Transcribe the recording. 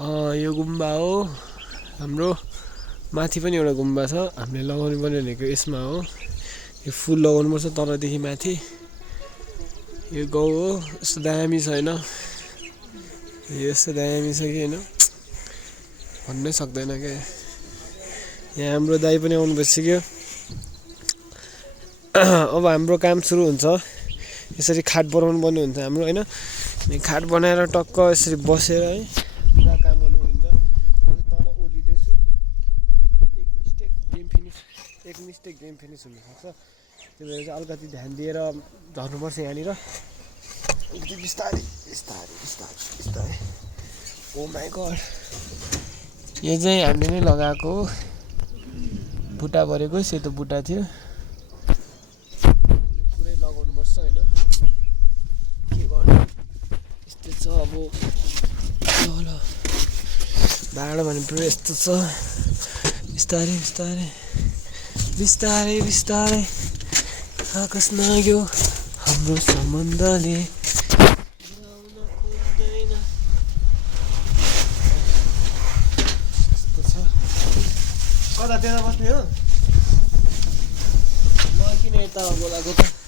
यो गुम्बा हो हाम्रो। माथि पनि एउटा गुम्बा छ, हामीले लगाउनु पर्ने भनेको यसमा हो। यो फुल लगाउनुपर्छ तलदेखि माथि। यो गाउँ हो, यस्तो दामी छ होइन, यस्तो दामी छ कि होइन भन्नै सक्दैन क्या। यहाँ हाम्रो दाइ पनि आउनु बसिसक्यो। अब हाम्रो काम सुरु हुन्छ। यसरी खाट बनाउनु पर्ने हुन्छ हाम्रो होइन। खाट बनाएर टक्क यसरी बसेर है पुरा काम गर्नु हुन्छ। तल ओर्लिँदैछु, एक मिस्टेक गेम फिनिस हुनसक्छ। त्यही भएर चाहिँ अलिकति ध्यान दिएर झर्नुपर्छ यहाँनिर। एकदम बिस्तारै बिस्तारै बिस्तारै बिस्तारै। ओ माई गड, यो चाहिँ हामीले नै लगाएको हो। बुट्टा भरेको सेतो बुट्टा थियो, पुरै लगाउनुपर्छ होइन। के गर्नु यस्तो छ अब। ल भाडा भने पुरै यस्तो छ। बिस्तारै बिस्तारै बिस्तारै बिस्तारै आकाश नाग्यो हाम्रो सम्बन्धले। कता त्यता बस्ने हो? म किन यता बोलाएको त?